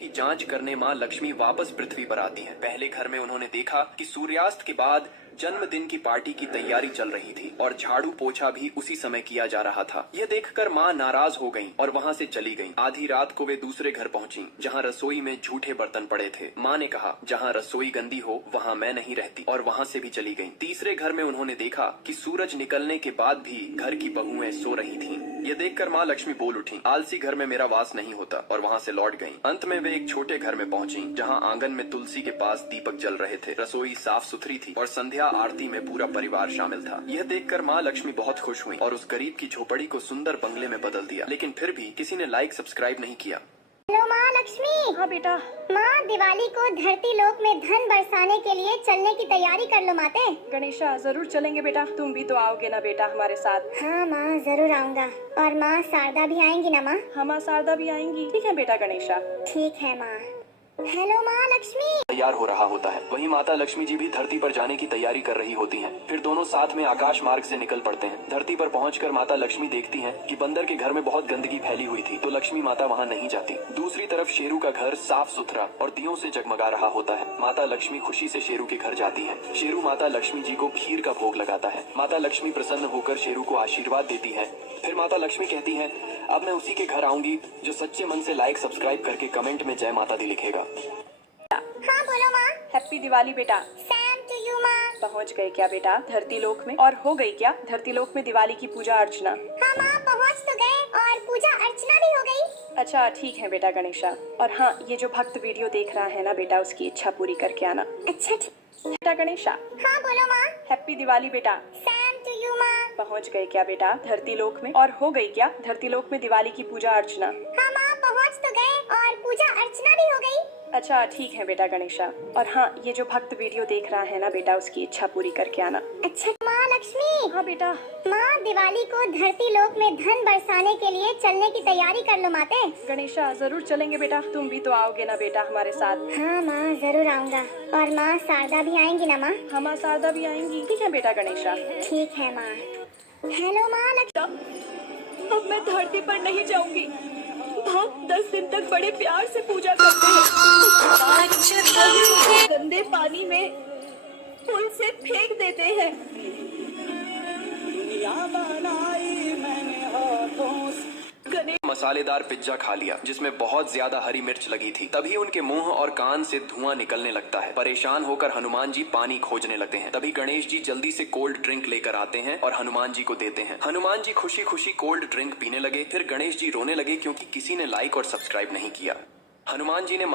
की जांच करने मां लक्ष्मी वापस पृथ्वी पर आती हैं। पहले घर में उन्होंने देखा कि सूर्यास्त के बाद जन्मदिन की पार्टी की तैयारी चल रही थी और झाड़ू पोछा भी उसी समय किया जा रहा था। यह देखकर मां नाराज हो गईं और वहां से चली गईं। आधी रात को वे दूसरे घर पहुंची जहां रसोई में झूठे बर्तन पड़े थे। मां ने कहा, जहां रसोई गंदी हो वहां मैं नहीं रहती, और वहां से भी चली गईं। तीसरे घर में उन्होंने देखा कि सूरज निकलने के बाद भी घर की बहुएं सो रही थीं। ये देखकर मां लक्ष्मी बोल उठी, आलसी घर में मेरा वास नहीं होता, और वहां से लौट गईं। अंत में वे एक छोटे घर में पहुंची जहां आंगन में तुलसी के पास दीपक जल रहे थे। रसोई साफ सुथरी थी और संध्या आरती में पूरा परिवार शामिल था। यह देखकर मां लक्ष्मी बहुत खुश हुई और उस गरीब की झोपड़ी को सुंदर बंगले में बदल दिया। लेकिन फिर भी किसी ने लाइक सब्सक्राइब नहीं किया। हेलो माँ लक्ष्मी। हाँ बेटा। माँ, दिवाली को धरती लोक में धन बरसाने के लिए चलने की तैयारी कर लो माते। गणेशा, जरूर चलेंगे बेटा। तुम भी तो आओगे ना बेटा हमारे साथ? हाँ माँ, जरूर आऊँगा। और माँ, शारदा भी आएंगी ना माँ? हाँ माँ, शारदा भी आएंगी। ठीक है बेटा गणेशा। ठीक है माँ। हेलो माँ लक्ष्मी। तैयार हो रहा होता है। वहीं माता लक्ष्मी जी भी धरती पर जाने की तैयारी कर रही होती हैं। फिर दोनों साथ में आकाश मार्ग से निकल पड़ते हैं। धरती पर पहुंचकर माता लक्ष्मी देखती हैं कि बंदर के घर में बहुत गंदगी फैली हुई थी, तो लक्ष्मी माता वहां नहीं जाती। दूसरी तरफ शेरू का घर साफ सुथरा और दियों से जगमगा रहा होता है। माता लक्ष्मी खुशी से शेरू के घर जाती है। शेरू माता लक्ष्मी जी को खीर का भोग लगाता है। माता लक्ष्मी प्रसन्न होकर शेरू को आशीर्वाद देती है। फिर माता लक्ष्मी कहती है, अब मैं उसी के घर आऊंगी जो सच्चे मन से लाइक सब्सक्राइब करके कमेंट में जय माता दी लिखेगा। हाँ बोलो माँ। हैप्पी दिवाली बेटा। सेम टू यू माँ। पहुँच गए क्या बेटा धरती लोक में? और हो गई क्या धरती लोक में दिवाली की पूजा अर्चना? हाँ माँ, पहुँच तो गए और पूजा अर्चना भी हो गई। अच्छा ठीक है बेटा गणेशा। और हाँ, ये जो भक्त वीडियो देख रहा है ना बेटा, उसकी इच्छा पूरी करके आना। अच्छा ठीक। बेटा गणेशा। हाँ बोलो माँ। हैप्पी दिवाली बेटा। सेम टू यू माँ। पहुँच गए क्या बेटा धरती लोक में? और हो गई क्या धरती लोक में दिवाली की पूजा अर्चना? हाँ माँ, पहुँच तो गए और पूजा अर्चना भी हो गई। अच्छा ठीक है बेटा गणेशा। और हाँ, ये जो भक्त वीडियो देख रहा है ना बेटा, उसकी इच्छा पूरी करके आना। अच्छा माँ लक्ष्मी। हाँ बेटा। माँ, दिवाली को धरती लोक में धन बरसाने के लिए चलने की तैयारी कर लो माते। गणेशा, जरूर चलेंगे बेटा। तुम भी तो आओगे ना बेटा हमारे साथ? हाँ माँ, जरूर आऊँगा। और माँ, शारदा भी आएंगी ना माँ? हाँ माँ, शारदा भी आएंगी। ठीक है बेटा गणेशा। ठीक है माँ। हेलो माँ लक्ष्मी। अब मैं धरती पर नहीं जाऊंगी। भक्त 10 दिन तक बड़े प्यार से पूजा करते हैं, गंदे पानी में पुल से फेंक देते हैं। मसालेदार पिज्जा खा लिया जिसमें बहुत ज्यादा हरी मिर्च लगी थी। तभी उनके मुंह और कान से धुआं निकलने लगता है। परेशान होकर हनुमान जी पानी खोजने लगते हैं। तभी गणेश जी जल्दी से कोल्ड ड्रिंक लेकर आते हैं और हनुमान जी को देते हैं। हनुमान जी खुशी खुशी कोल्ड ड्रिंक पीने लगे। फिर गणेश जी रोने लगे क्योंकि किसी ने लाइक और सब्सक्राइब नहीं किया। हनुमान जी ने